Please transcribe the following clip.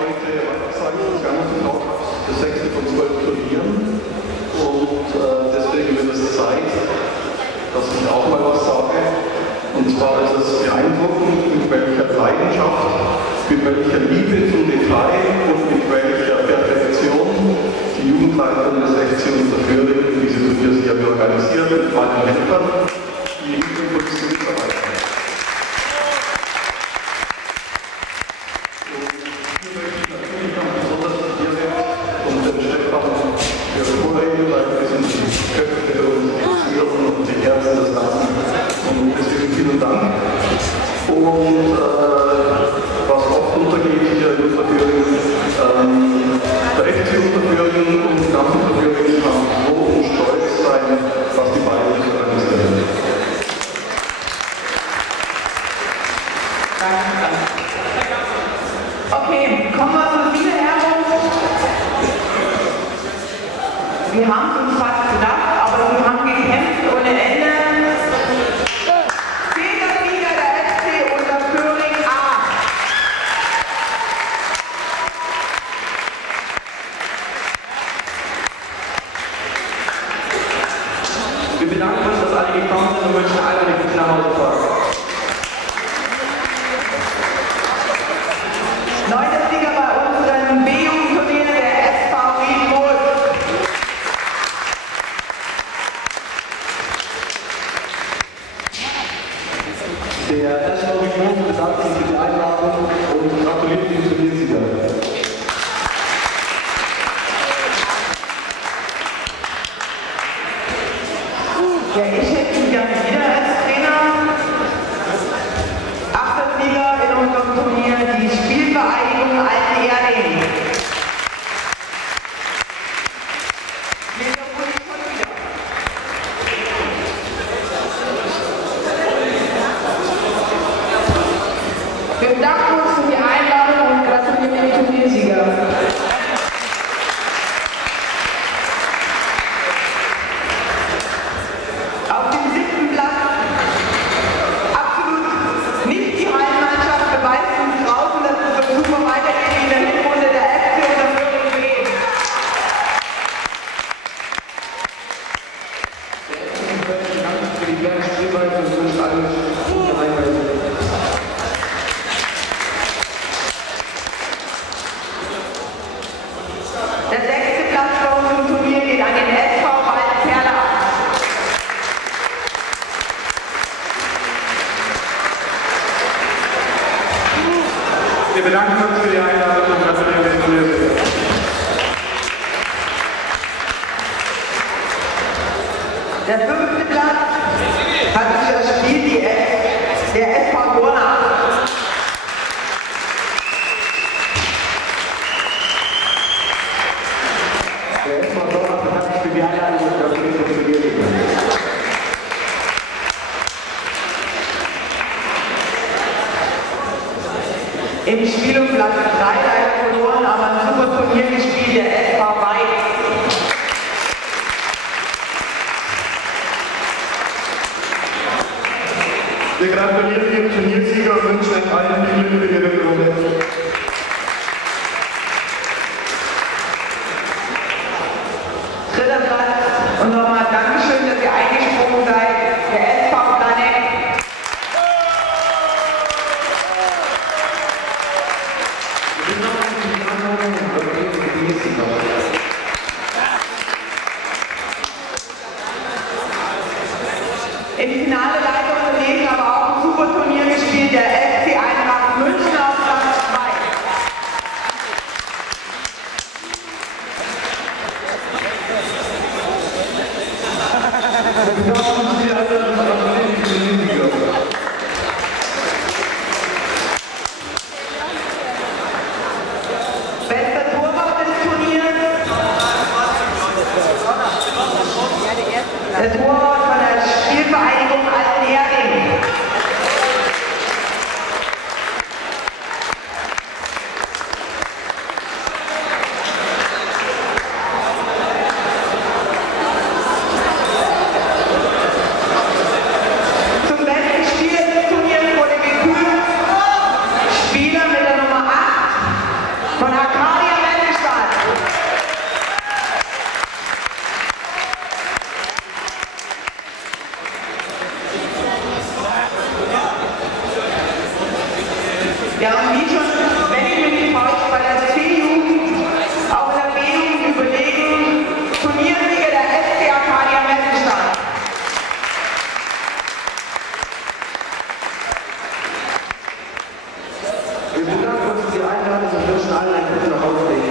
heute sagen, das ganze Tag das 6. von 12 Turnieren und deswegen wird es Zeit, dass ich auch mal was sage. Und zwar ist es beeindruckend, mit welcher Leidenschaft, mit welcher Liebe zum Detail und mit welcher Perfektion die Jugendleiterin des FC Unterföhring diese Turnierserie organisiert, mit allen Helfern, die hinter den Kulissen mitarbeiten. Und was oft untergeht hier in Unterföhring, der FC Unterföhring und ganz Unterföhring kann froh und stolz sein, was die beiden organisieren. Okay, kommen wir zur Siegerherren. Wir haben es uns fast gedacht, aber wir haben gekämpft ohne Ende. Wir bedanken uns, dass alle gekommen sind und wünschen allen eine gute Nachhausefahrt. 9. Sieger bei unseren B-Jugendturnier, der SV Riedmut. Der SV Riedmut bedankt sich für die Einladung und gratuliert dem Turniersieger. Ja, ich hätte ihn gerne wieder als Trainer. 8. Sieger in unserem Turnier, die Spielvereinigung Altenerding. Wir bedanken uns für die Einladung und gratulieren dem Turniersieger. Auf dem 7. Platz, absolut nicht die Heimmannschaft, beweist uns draußen, dass es so super weitergeht wie in der Hinrunde der FC Unterföhring B. Für die kleine Spielweise und wünscht allen gute Heimreise. Der 6. Platz bei unserem Turnier geht an den SV Waldperla. Wir bedanken uns für die Einladung und gratulieren dem Turniersieger. Der 5. Platz hat sich erspielt der SV Gornach. Der SV Dorf bedankt sich für die Einladung und gratuliert dem Turniersieger. Im Spiel um Platz 3 leider verloren, aber ein super Turnier gespielt, der SV Weiz. Wir gratulieren dem Turniersieger und wünschen euch allen viel Glück für die Rückrunde. 3. Platz und nochmal Dankeschön, dass ihr eingesprungen seid, der SV Planet. Wir bedanken uns für die Einladung und gratulieren dem Turniersieger. Im Finale leider unterlegen, aber auch ein super Turnier gespielt, der FC Eintracht München. allen einen guten Nachhauseweg.